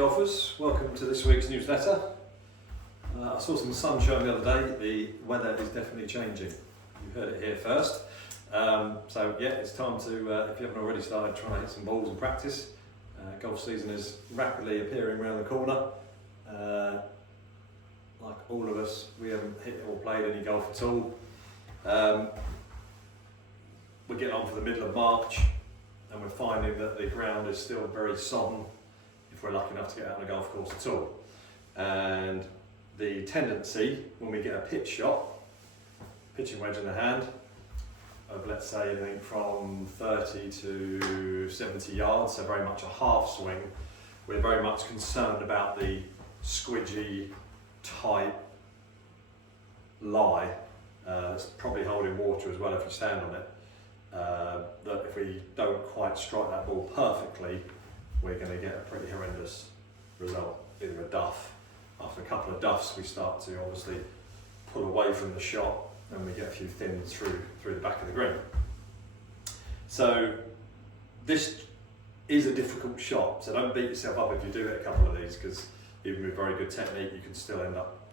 golfers, welcome to this week's newsletter. I saw some sunshine the other day. The weather is definitely changing. You heard it here first. So yeah, it's time to, if you haven't already started trying to hit some balls in practice. Golf season is rapidly appearing around the corner. Like all of us, we haven't hit or played any golf at all. We're getting on for the middle of March and we're finding that the ground is still very sodden if we're lucky enough to get out on a golf course at all. And the tendency when we get a pitch shot, pitching wedge in the hand, of let's say anything from 30 to 70 yards, so very much a half swing, we're very much concerned about the squidgy, tight lie. It's probably holding water as well if you stand on it. That if we don't quite strike that ball perfectly, we're going to get a pretty horrendous result, either a duff. After a couple of duffs, we start to obviously pull away from the shot and we get a few thins through the back of the green. So this is a difficult shot, so don't beat yourself up if you do hit a couple of these, because even with very good technique you can still end up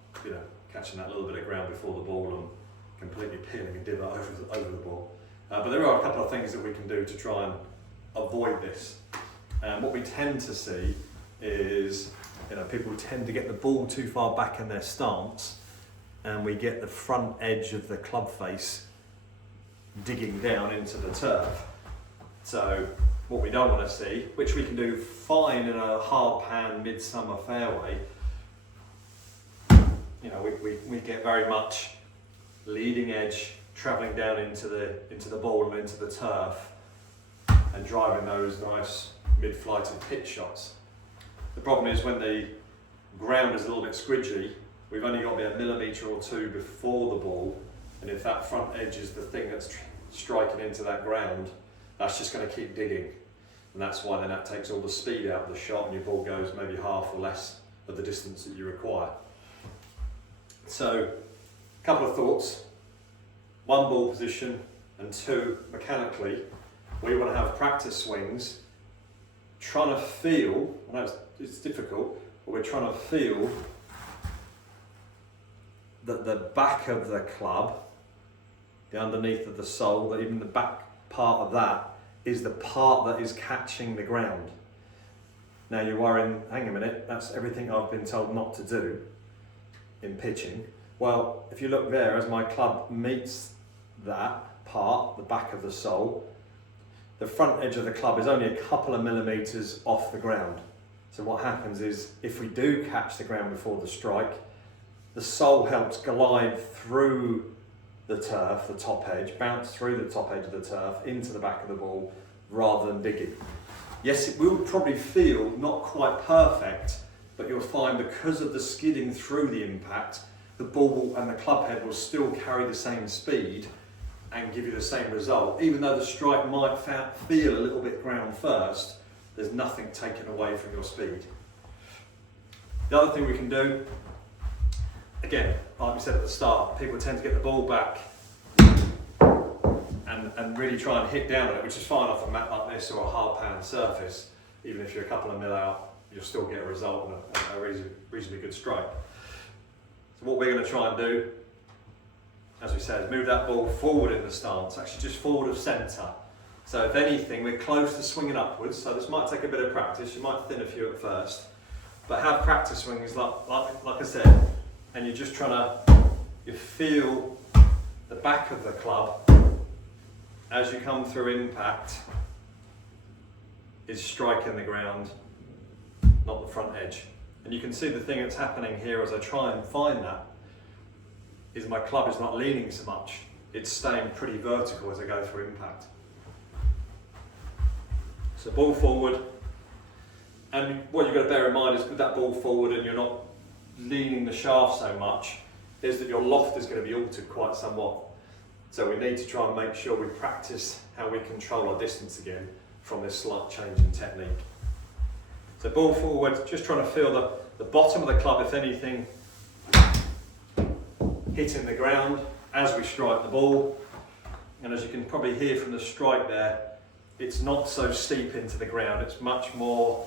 catching that little bit of ground before the ball and completely peeling a divot over the ball. But there are a couple of things that we can do to try and avoid this. What we tend to see is people tend to get the ball too far back in their stance and we get the front edge of the club face digging down into the turf. So what we don't want to see, which we can do fine in a hard pan midsummer fairway, we get very much leading edge travelling down into the ball and into the turf and driving those nice mid-flighted pitch shots. The problem is when the ground is a little bit squidgy, we've only got to be a millimetre or two before the ball, and if that front edge is the thing that's striking into that ground, that's just going to keep digging, and that's why then that takes all the speed out of the shot and your ball goes maybe half or less of the distance that you require. So, a couple of thoughts. One, ball position, and two, mechanically, we want to have practice swings trying to feel, I know it's difficult, but we're trying to feel that the back of the club, the underneath of the sole, that even the back part of that is the part that is catching the ground. Now you're worrying, hang a minute, that's everything I've been told not to do in pitching. Well, if you look there, as my club meets that part, the back of the sole, the front edge of the club is only a couple of millimetres off the ground. So what happens is, if we do catch the ground before the strike, the sole helps glide through the turf, the top edge, bounce through the top edge of the turf into the back of the ball rather than digging. Yes, it will probably feel not quite perfect, but you'll find because of the skidding through the impact, the ball and the club head will still carry the same speed and give you the same result. Even though the strike might feel a little bit ground first, there's nothing taken away from your speed. The other thing we can do, again, like we said at the start, people tend to get the ball back and really try and hit down on it, which is fine off a mat like this or a hard pan surface. Even if you're a couple of mil out, you'll still get a result and a reasonably good strike. So what we're going to try and do, as we said, is move that ball forward in the stance, actually just forward of centre. So if anything, we're close to swinging upwards, so this might take a bit of practice, you might thin a few at first, but have practice swings like I said, and you're just trying to, you feel the back of the club as you come through impact is striking the ground, not the front edge. And you can see the thing that's happening here as I try and find that is my club is not leaning so much. It's staying pretty vertical as I go through impact. So ball forward, and what you've got to bear in mind is with that ball forward and you're not leaning the shaft so much, is that your loft is going to be altered quite somewhat. So we need to try and make sure we practice how we control our distance again from this slight change in technique. So ball forward, just trying to feel the bottom of the club, if anything, hitting the ground as we strike the ball. And as you can probably hear from the strike there, it's not so steep into the ground, it's much more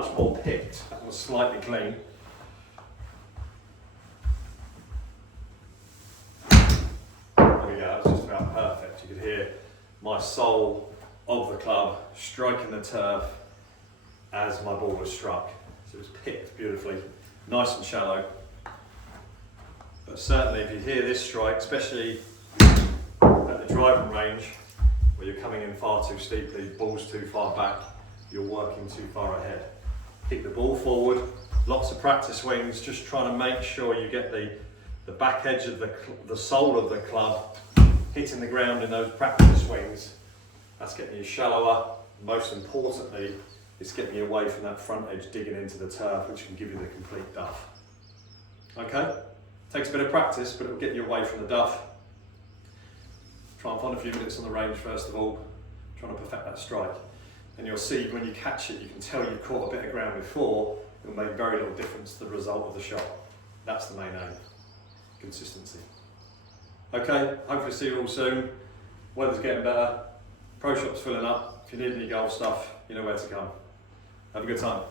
much more picked. That was slightly clean. There we go, that's just about perfect. You could hear my sole of the club striking the turf as my ball was struck. So it was picked beautifully, nice and shallow. But certainly if you hear this strike, especially at the driving range, where you're coming in far too steeply, ball's too far back, you're working too far ahead. Kick the ball forward, lots of practice swings, just trying to make sure you get the back edge of the sole of the club hitting the ground in those practice swings. That's getting you shallower. Most importantly, it's getting you away from that front edge digging into the turf, which can give you the complete duff. Okay? Takes a bit of practice, but it'll get you away from the duff. Try and find a few minutes on the range first of all, trying to perfect that strike. And you'll see when you catch it, you can tell you've caught a bit of ground before, it'll make very little difference to the result of the shot. That's the main aim, consistency. Okay, hopefully see you all soon. Weather's getting better, pro shop's filling up. If you need any golf stuff, you know where to come. Have a good time.